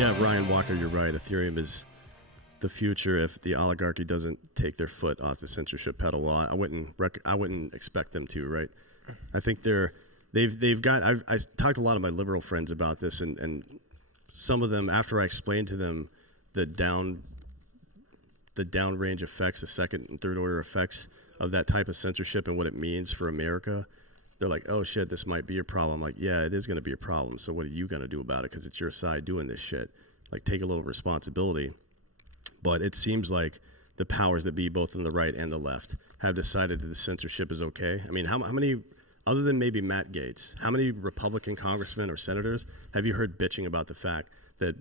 Yeah, Ryan Walker, you're right. Ethereum is the future if the oligarchy doesn't take their foot off the censorship pedal. Well, I wouldn't expect them to, right? I think they've got. I talked to a lot of my liberal friends about this, and some of them, after I explained to them the downrange effects, the second and third order effects of that type of censorship and what it means for America, they're like, oh shit, this might be a problem. I'm like, yeah, it is going to be a problem. So what are you going to do about it? Because it's your side doing this shit. Like, take a little responsibility. But it seems like the powers that be, both on the right and the left, have decided that the censorship is okay. I mean, how many, other than maybe Matt Gaetz, how many Republican congressmen or senators have you heard bitching about the fact that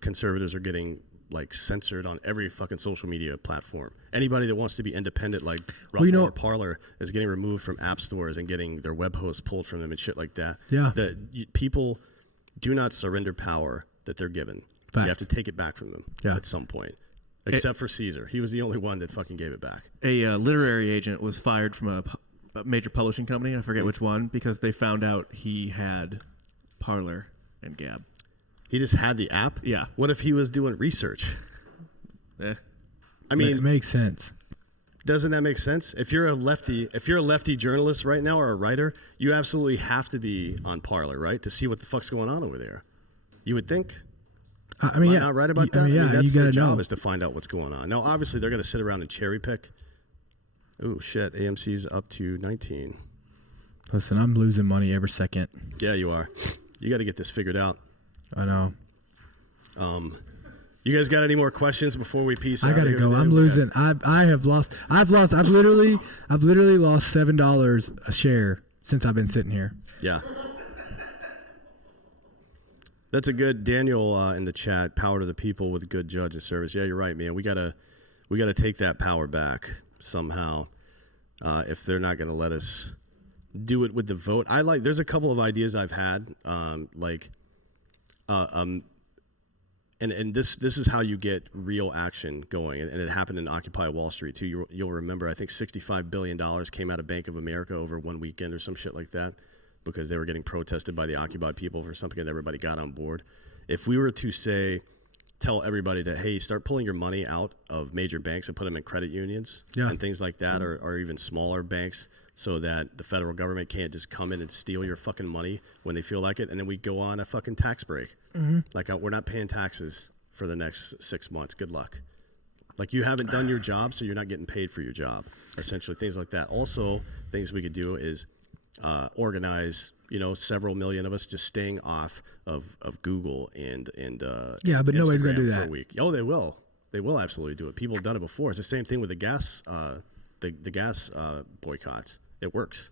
conservatives are getting like censored on every fucking social media platform? Anybody that wants to be independent, like or Parler, is getting removed from app stores and getting their web hosts pulled from them and shit like that. Yeah. People do not surrender power that they're given. Fact. You have to take it back from them at some point. Except for Caesar. He was the only one that fucking gave it back. A literary agent was fired from a major publishing company, I forget which one, because they found out he had Parler and Gab. He just had the app? Yeah. What if he was doing research? I mean, it makes sense. Doesn't that make sense? If you're a lefty journalist right now or a writer, you absolutely have to be on Parler, right? To see what the fuck's going on over there. You would think. I mean, Am I not right about that? I mean, that's you their job know. is to find out what's going on. Now, obviously, they're going to sit around and cherry pick. Oh, shit. AMC's up to 19. Listen, I'm losing money every second. Yeah, you are. You got to get this figured out. I know. You guys got any more questions before we peace out? I gotta go. I'm losing. I've lost. I've literally lost $7 a share since I've been sitting here. Yeah. That's a good Daniel in the chat. Power to the people with good judge and service. Yeah, you're right, man. We gotta take that power back somehow. If they're not gonna let us do it with the vote, there's a couple of ideas I've had, and this is how you get real action going, and it happened in Occupy Wall Street too. You'll remember, I think $65 billion came out of Bank of America over one weekend or some shit like that, because they were getting protested by the Occupy people for something that everybody got on board. If we were to tell everybody to, hey, start pulling your money out of major banks and put them in credit unions and things like that, or even smaller banks, so that the federal government can't just come in and steal your fucking money when they feel like it, and then we go on a fucking tax break. Mm-hmm. Like, we're not paying taxes for the next 6 months. Good luck. Like, you haven't done your job, so you're not getting paid for your job. Essentially, things like that. Also, things we could do is organize, several million of us just staying off of Google and yeah, but Instagram nobody's gonna do for that. a week. Oh, they will. They will absolutely do it. People have done it before. It's the same thing with the gas the gas boycotts. It works.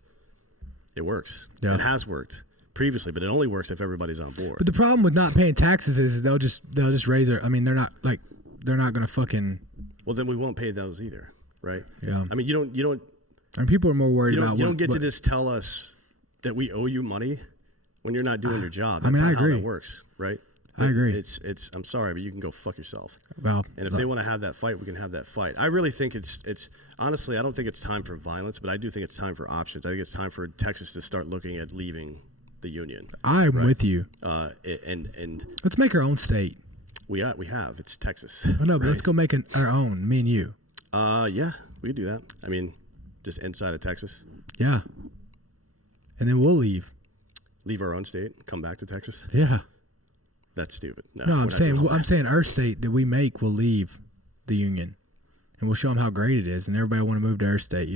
It works. Yeah. It has worked previously, but it only works if everybody's on board. But the problem with not paying taxes is they'll just raise their. I mean, they're not gonna fucking. Well, then we won't pay those either, right? Yeah. I mean, you don't. And people are more worried about. You don't get to just tell us that we owe you money when you're not doing your job. That's I not agree. how that works, right? I agree. It's. I'm sorry, but you can go fuck yourself. Well, and if they want to have that fight, we can have that fight. I really think it's. Honestly, I don't think it's time for violence, but I do think it's time for options. I think it's time for Texas to start looking at leaving the union. I'm with you. And let's make our own state. We have. It's Texas. Oh, no, but let's go make our own. Me and you. Yeah, we could do that. I mean, just inside of Texas. Yeah. And then we'll leave. Leave our own state. Come back to Texas. Yeah. That's stupid. No, I'm saying our state that we make will leave the union. And we'll show them how great it is, and everybody will want to move to our state,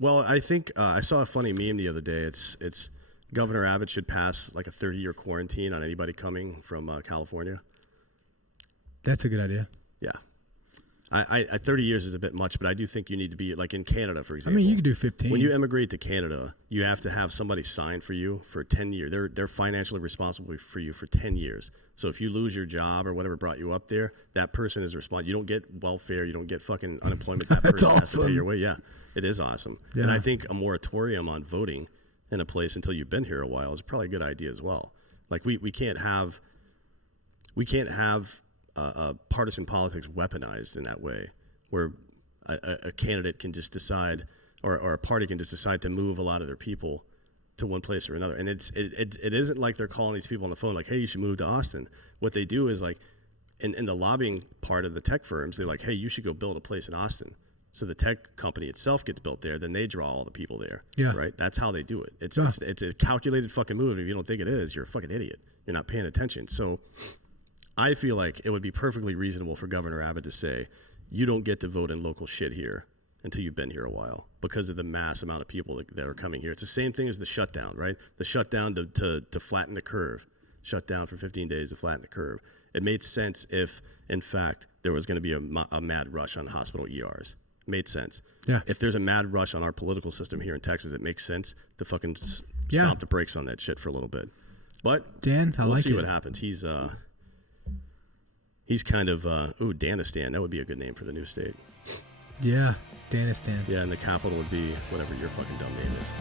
Well, I think I saw a funny meme the other day. It's Governor Abbott should pass like a 30-year quarantine on anybody coming from California. That's a good idea. Yeah. I 30 years is a bit much, but I do think you need to be like in Canada, for example. I mean, you could do 15. When you immigrate to Canada, you have to have somebody sign for you for 10 years. They're financially responsible for you for 10 years. So if you lose your job or whatever brought you up there, that person is responsible. You don't get welfare. You don't get fucking unemployment. That person has to pay your way. Yeah, it is awesome. Yeah. And I think a moratorium on voting in a place until you've been here a while is probably a good idea as well. Like we can't have partisan politics weaponized in that way, where a candidate can just decide, or a party can just decide to move a lot of their people to one place or another. And it isn't like they're calling these people on the phone like, hey, you should move to Austin. What they do is like, in the lobbying part of the tech firms, they're like, hey, you should go build a place in Austin. So the tech company itself gets built there, then they draw all the people there. Yeah. Right? That's how they do it. It's a calculated fucking move. If you don't think it is, you're a fucking idiot. You're not paying attention. So I feel like it would be perfectly reasonable for Governor Abbott to say, you don't get to vote in local shit here until you've been here a while because of the mass amount of people that are coming here. It's the same thing as the shutdown, right? The shutdown to flatten the curve. Shut down for 15 days to flatten the curve. It made sense if, in fact, there was going to be a mad rush on hospital ERs. It made sense. Yeah. If there's a mad rush on our political system here in Texas, it makes sense to fucking stomp the brakes on that shit for a little bit. But Dan, we'll see what happens. He's kind of Danistan. That would be a good name for the new state. Yeah, Danistan. Yeah, and the capital would be whatever your fucking dumb name is.